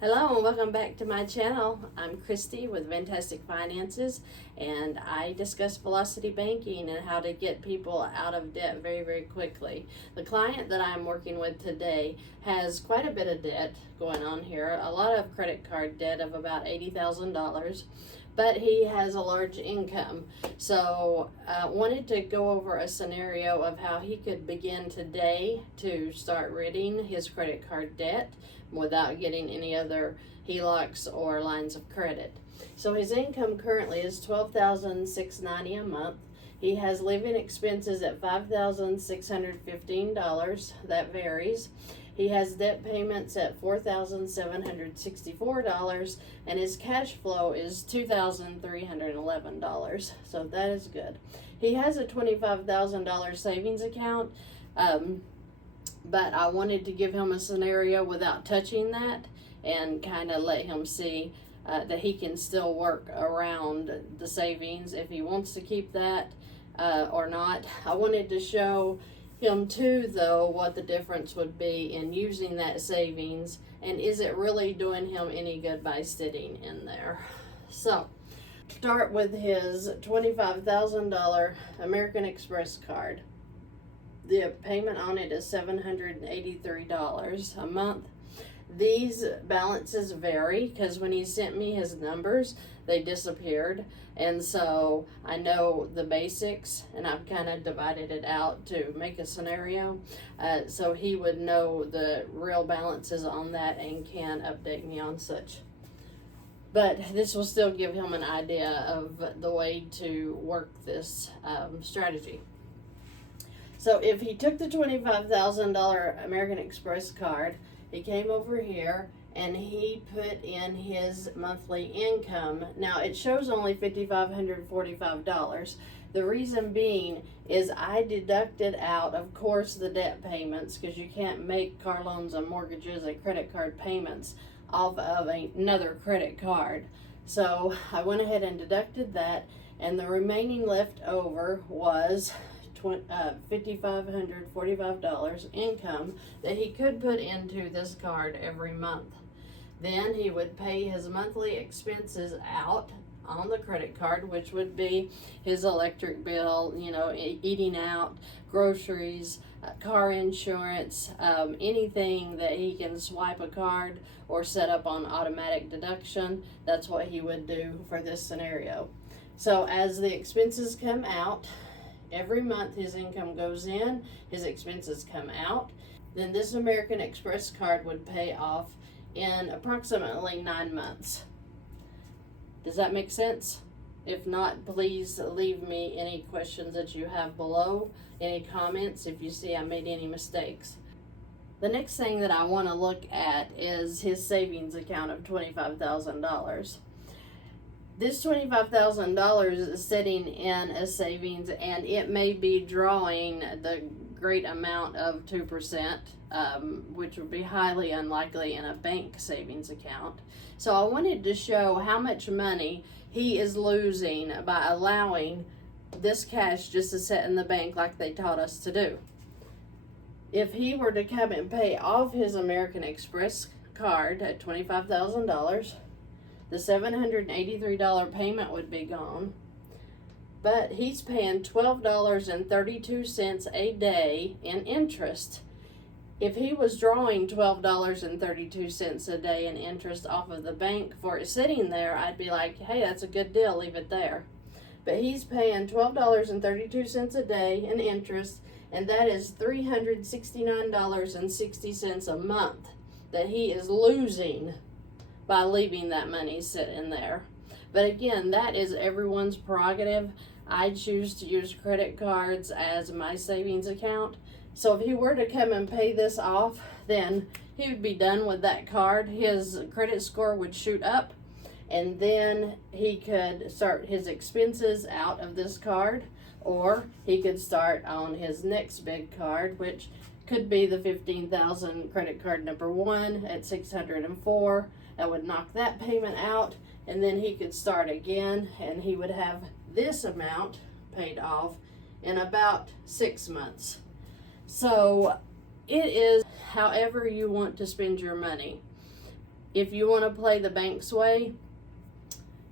Hello and welcome back to my channel. I'm Christy with Fantastic Finances, and I discuss velocity banking and how to get people out of debt very quickly. The client that I'm working with today has quite a bit of debt going on here, a lot of credit card debt of about $80,000. But he has a large income. So wanted to go over a scenario of how he could begin today to start ridding his credit card debt without getting any other HELOCs or lines of credit. So his income currently is $12,690 a month. He has living expenses at $5,615. That varies. He has debt payments at $4,764, and his cash flow is $2,311. So that is good. He has a $25,000 savings account, but I wanted to give him a scenario without touching that and kind of let him see that he can still work around the savings if he wants to keep that or not. I wanted to show him too, though, what the difference would be in using that savings, and is it really doing him any good by sitting in there. So start with his $25,000 American Express card. The payment on it is $783 a month. These balances vary because when he sent me his numbers, they disappeared. And so I know the basics, and I've kind of divided it out to make a scenario. So he would know the real balances on that and can update me on such. But this will still give him an idea of the way to work this strategy. So if he took the $25,000 American Express card, he came over here and he put in his monthly income. Now it shows only $5,545. The reason being is I deducted out, of course, the debt payments, because you can't make car loans and mortgages and credit card payments off of another credit card. So I went ahead and deducted that, and the remaining left over was $5,545 income that he could put into this card every month. Then he would pay his monthly expenses out on the credit card, which would be his electric bill, eating out, groceries, car insurance, anything that he can swipe a card or set up on automatic deduction. That's what he would do for this scenario. So as the expenses come out, every month his income goes in, his expenses come out. Then this American Express card would pay off in approximately 9 months. Does that make sense? If not, please leave me any questions that you have below, any comments if you see I made any mistakes. The next thing that I want to look at is his savings account of $25,000. This $25,000 is sitting in a savings, and it may be drawing the great amount of 2%, which would be highly unlikely in a bank savings account. So I wanted to show how much money he is losing by allowing this cash just to sit in the bank like they taught us to do. If he were to come and pay off his American Express card at $25,000, the $783 payment would be gone, but he's paying $12.32 a day in interest. If he was drawing $12.32 a day in interest off of the bank for it sitting there, I'd be like, hey, that's a good deal, leave it there. But he's paying $12.32 a day in interest, and that is $369.60 a month that he is losing by leaving that money sit in there. But again, that is everyone's prerogative. I choose to use credit cards as my savings account. So if he were to come and pay this off, then he would be done with that card. His credit score would shoot up, and then he could start his expenses out of this card, or he could start on his next big card, which could be the $15,000 credit card number 1 at $604. That would knock that payment out, and then he could start again, and he would have this amount paid off in about 6 months. So it is however you want to spend your money. If you want to play the bank's way,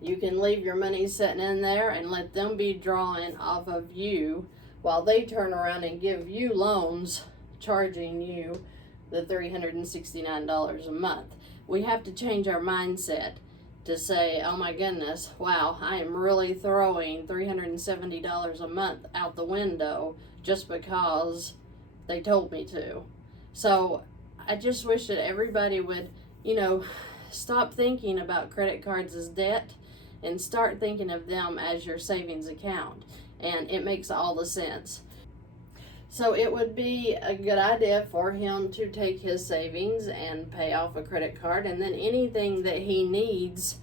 you can leave your money sitting in there and let them be drawing off of you while they turn around and give you loans charging you the $369 a month. We have to change our mindset to say, oh my goodness, wow, I am really throwing $370 a month out the window just because they told me to. So I just wish that everybody would, stop thinking about credit cards as debt and start thinking of them as your savings account. And it makes all the sense. So it would be a good idea for him to take his savings and pay off a credit card, and then anything that he needs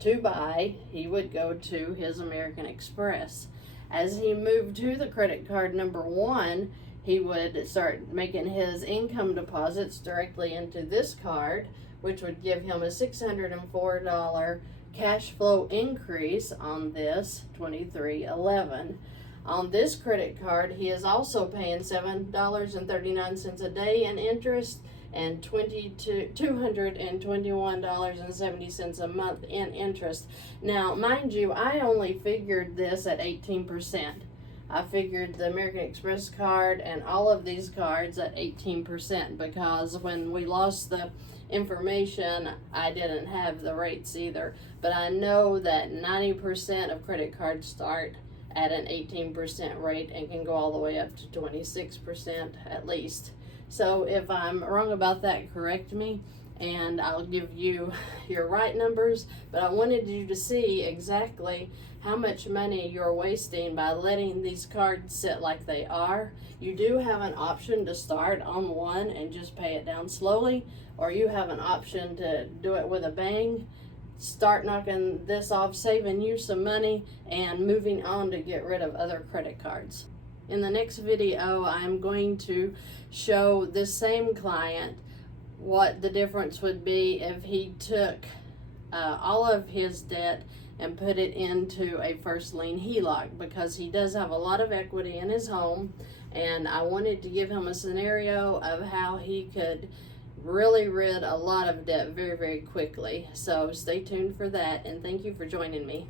to buy, he would go to his American Express. As he moved to the credit card number 1, he would start making his income deposits directly into this card, which would give him a $604 cash flow increase on this 2311. On this credit card, he is also paying $7.39 a day in interest and $221.70 a month in interest. Now, mind you, I only figured this at 18%. I figured the American Express card and all of these cards at 18% because when we lost the information, I didn't have the rates either. But I know that 90% of credit cards start at an 18% rate and can go all the way up to 26% at least. So if I'm wrong about that, correct me and I'll give you your right numbers. But I wanted you to see exactly how much money you're wasting by letting these cards sit like they are. You do have an option to start on one and just pay it down slowly, or you have an option to do it with a bang, start knocking this off, saving you some money, and moving on to get rid of other credit cards. In the next video, I'm going to show this same client what the difference would be if he took all of his debt and put it into a first lien HELOC, because he does have a lot of equity in his home, and I wanted to give him a scenario of how he could really rid a lot of debt very, very quickly. So stay tuned for that, and thank you for joining me.